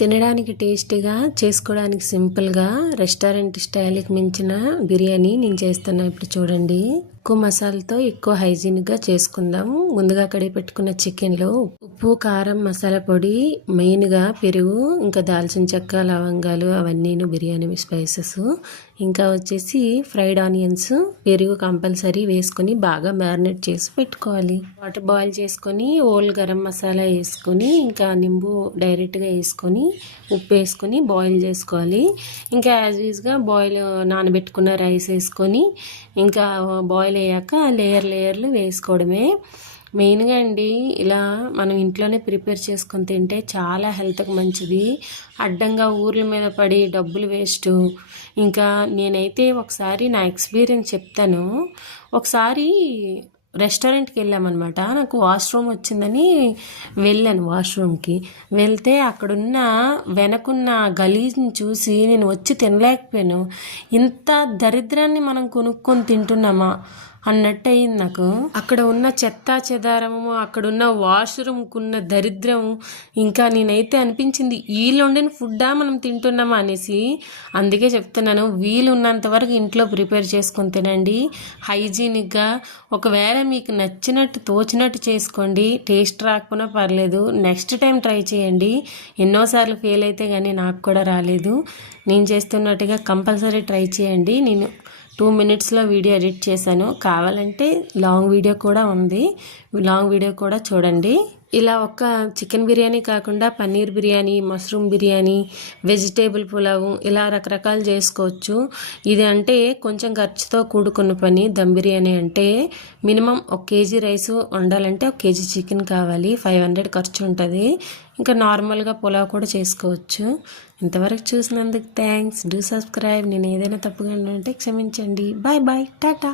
తినడానికి టేస్టీగా, చేసుకోవడానికి సింపుల్గా రెస్టారెంట్ స్టైల్కి మించిన బిర్యానీ నేను చేస్తున్నా. ఇప్పుడు చూడండి, ఎక్కువ మసాలాతో ఎక్కువ హైజీనిక్గా చేసుకుందాం. ముందుగా కడిగి పెట్టుకున్న చికెన్లో ఉప్పు, కారం, మసాలా పొడి, మెయిన్గా పెరుగు, ఇంకా దాల్చిన చెక్క, లవంగాలు, అవన్నీ బిర్యానీ స్పైసెస్, ఇంకా వచ్చేసి ఫ్రైడ్ ఆనియన్స్, పెరుగు కంపల్సరీ వేసుకొని బాగా మ్యారినేట్ చేసి పెట్టుకోవాలి. వాటర్ బాయిల్ చేసుకొని ఓల్ గరం మసాలా వేసుకొని, ఇంకా నింబు డైరెక్ట్గా వేసుకొని, ఉప్పు వేసుకొని బాయిల్ చేసుకోవాలి. ఇంకా యాజ్ యూజ్గా నానబెట్టుకున్న రైస్ వేసుకొని, ఇంకా బాయిల్ అయ్యాక లేయర్లు వేసుకోవడమే. మెయిన్గా అండి, ఇలా మనం ఇంట్లోనే ప్రిపేర్ చేసుకొని తింటే చాలా హెల్త్కి మంచిది. అడ్డంగా ఊర్ల మీద పడి డబ్బులు వేస్ట్. ఇంకా నేనైతే ఒకసారి నా ఎక్స్పీరియన్స్ చెప్తాను. ఒకసారి రెస్టారెంట్కి వెళ్ళామన్నమాట. నాకు వాష్రూమ్ వచ్చిందని వెళ్ళాను. వాష్రూమ్కి వెళ్తే అక్కడున్న వెనకున్న గలీజ్ని చూసి నేను వచ్చి తినలేకపోయాను. ఇంత దరిద్రాన్ని మనం కొనుక్కొని తింటున్నామా అన్నట్టు అయింది నాకు. అక్కడ ఉన్న చెత్తా చెదారము, అక్కడున్న వాష్రూమ్కున్న దరిద్రం, ఇంకా నేనైతే అనిపించింది వీళ్ళు వండిన ఫుడ్డా మనం తింటున్నామా అనేసి. అందుకే చెప్తున్నాను, వీలు ఉన్నంత వరకు ఇంట్లో ప్రిపేర్ చేసుకొని తినండి హైజీనిక్గా. ఒకవేళ మీకు నచ్చినట్టు తోచినట్టు చేసుకోండి, టేస్ట్ రాకపోయినా పర్లేదు, నెక్స్ట్ టైం ట్రై చేయండి. ఎన్నోసార్లు ఫెయిల్ అయితే కానీ నాకు కూడా రాలేదు. నేను చేస్తున్నట్టుగా కంపల్సరీ ట్రై చేయండి. నేను 2 minutesలో వీడియో ఎడిట్ చేశాను. కావాలంటే లాంగ్ వీడియో కూడా ఉంది, లాంగ్ వీడియో కూడా చూడండి. ఇలా ఒక్క చికెన్ బిర్యానీ కాకుండా పన్నీర్ బిర్యానీ, మష్రూమ్ బిర్యానీ, వెజిటేబుల్ పులావ్, ఇలా రకరకాలు చేసుకోవచ్చు. ఇది అంటే కొంచెం ఖర్చుతో కూడుకున్న పని. దమ్ బిర్యానీ అంటే మినిమం 1 kg రైస్ వండాలంటే 1 kg చికెన్ కావాలి. 500 ఖర్చు ఉంటుంది. ఇంకా నార్మల్గా పులావ్ కూడా చేసుకోవచ్చు. ఇంతవరకు చూసినందుకు థ్యాంక్స్. Do subscribe. నేను ఏదైనా తప్పుగా ఉంటే క్షమించండి. Bye bye, Tata.